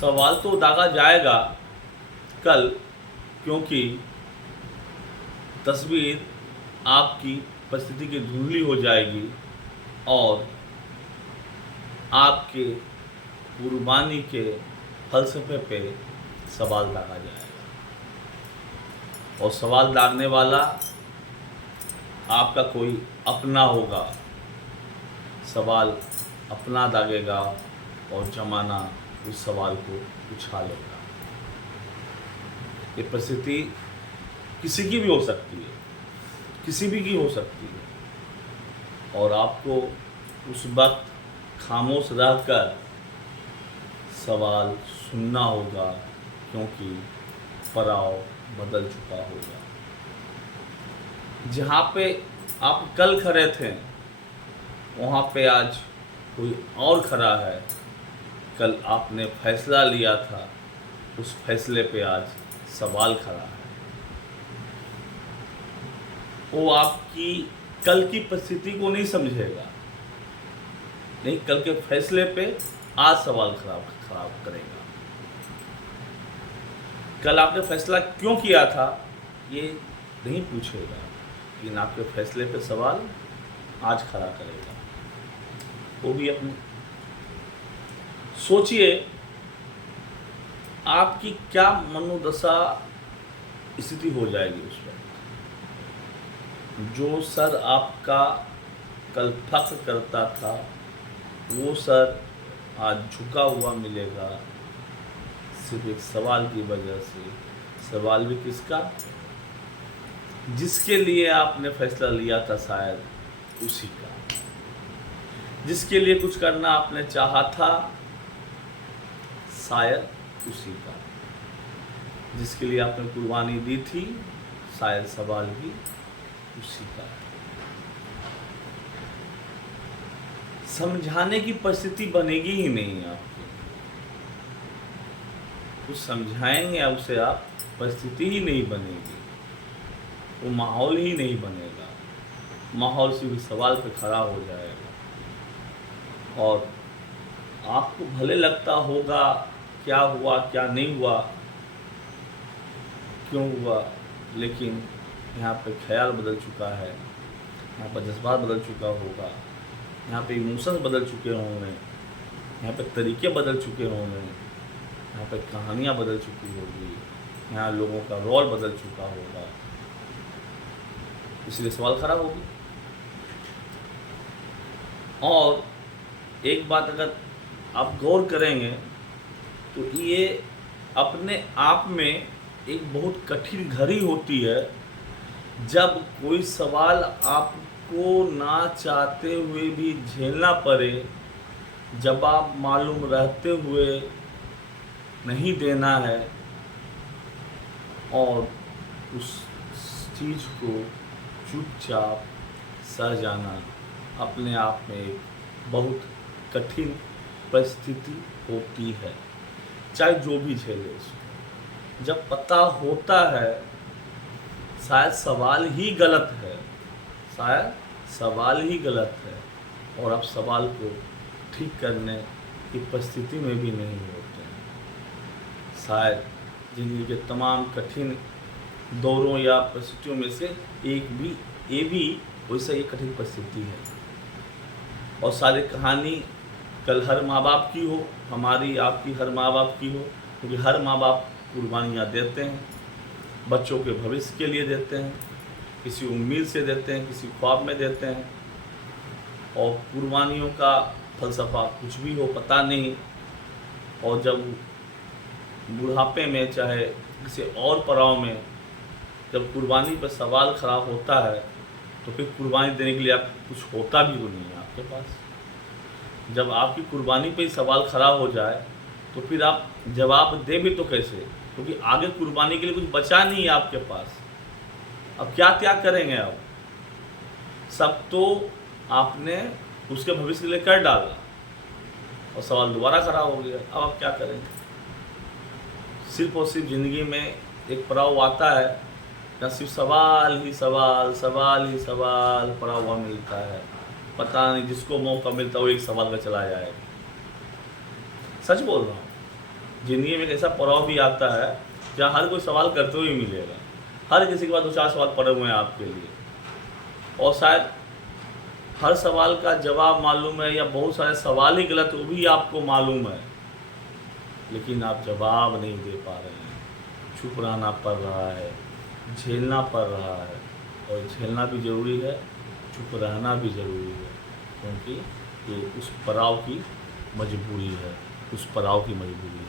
सवाल तो दागा जाएगा कल, क्योंकि तस्वीर आपकी परिस्थिति की धुंधली हो जाएगी और आपके कुर्बानी के फलसफे पे सवाल दागा जाएगा। और सवाल दागने वाला आपका कोई अपना होगा, सवाल अपना दागेगा और जमाना उस सवाल को उछालेगा। ये परिस्थिति किसी की भी हो सकती है, किसी भी की हो सकती है, और आपको उस वक्त खामोश रहकर सवाल सुनना होगा, क्योंकि पड़ाव बदल चुका होगा। जहाँ पे आप कल खड़े थे वहाँ पे आज कोई और खड़ा है। कल आपने फैसला लिया था, उस फैसले पे आज सवाल खड़ा है। वो आपकी कल की परिस्थिति को नहीं समझेगा, नहीं, कल के फैसले पे आज सवाल खराब करेगा। कल आपने फैसला क्यों किया था ये नहीं पूछेगा, लेकिन आपके फैसले पे सवाल आज खड़ा करेगा। वो भी अपने सोचिए आपकी क्या मनोदशा स्थिति हो जाएगी उस वक्त। जो सर आपका कल फख्र करता था वो सर आज झुका हुआ मिलेगा, सिर्फ एक सवाल की वजह से। सवाल भी किसका? जिसके लिए आपने फैसला लिया था, शायद उसी का। जिसके लिए कुछ करना आपने चाहा था, शायद उसी का। जिसके लिए आपने कुर्बानी दी थी, शायद सवाल भी उसी का। समझाने की परिस्थिति बनेगी ही नहीं आपकी। कुछ समझाएंगे उसे आप, परिस्थिति ही नहीं बनेगी, वो माहौल ही नहीं बनेगा। माहौल सिर्फ सवाल पे खड़ा हो जाएगा। और आपको भले लगता होगा क्या हुआ क्या नहीं हुआ, क्यों हुआ, लेकिन यहाँ पे ख्याल बदल चुका है, यहाँ पर जज्बात बदल चुका होगा, यहाँ पे इमोशंस बदल चुके होंगे, यहाँ पे तरीके बदल चुके होंगे, यहाँ पे कहानियाँ बदल चुकी होगी, यहाँ लोगों का रोल बदल चुका होगा। इसलिए सवाल खड़ा होगी। और एक बात अगर आप गौर करेंगे तो ये अपने आप में एक बहुत कठिन घड़ी होती है, जब कोई सवाल आपको ना चाहते हुए भी झेलना पड़े, जवाब मालूम रहते हुए नहीं देना है, और उस चीज़ को चुपचाप सह जाना अपने आप में एक बहुत कठिन परिस्थिति होती है। चाहे जो भी झेले उसको, जब पता होता है शायद सवाल ही गलत है, शायद सवाल ही गलत है, और आप सवाल को ठीक करने की परिस्थिति में भी नहीं होते हैं। शायद ज़िंदगी के तमाम कठिन दौरों या परिस्थितियों में से ये भी वैसा ये कठिन परिस्थिति है। और सारी कहानी कल हर माँ बाप की हो, हमारी आपकी हर माँ बाप की हो, क्योंकि हर माँ बाप कुर्बानियाँ देते हैं, बच्चों के भविष्य के लिए देते हैं, किसी उम्मीद से देते हैं, किसी ख्वाब में देते हैं। और कुर्बानियों का फलसफा कुछ भी हो पता नहीं, और जब बुढ़ापे में चाहे किसी और पड़ाव में जब कुर्बानी पर सवाल खड़ा होता है, तो फिर कुर्बानी देने के लिए आप कुछ होता भी तो नहीं है आपके पास। जब आपकी कुर्बानी पे ही सवाल खड़ा हो जाए तो फिर आप जवाब दे भी तो कैसे, क्योंकि आगे कुर्बानी के लिए कुछ बचा नहीं है आपके पास। अब क्या त्याग करेंगे आप? सब तो आपने उसके भविष्य के लिए कर डाला और सवाल दोबारा खड़ा हो गया। अब आप क्या करेंगे? सिर्फ और सिर्फ ज़िंदगी में एक पड़ाव आता है जहाँ सिर्फ सवाल ही सवाल पड़ा हुआ मिलता है। पता नहीं जिसको मौका मिलता है वो एक सवाल का चला जाएगा। सच बोल रहा हूँ। ज़िंदगी में एक ऐसा पड़ाव भी आता है जहाँ हर कोई सवाल करते हुए मिलेगा। हर किसी के पास 2-4 सवाल पड़े हुए हैं आपके लिए, और शायद हर सवाल का जवाब मालूम है या बहुत सारे सवाल ही गलत वो भी आपको मालूम है, लेकिन आप जवाब नहीं दे पा रहे हैं। चुप रहना पड़ रहा है, झेलना पड़ रहा है, और झेलना भी ज़रूरी है, चुप रहना भी ज़रूरी है, क्योंकि ये उस पड़ाव की मजबूरी है, उस पड़ाव की मजबूरी है।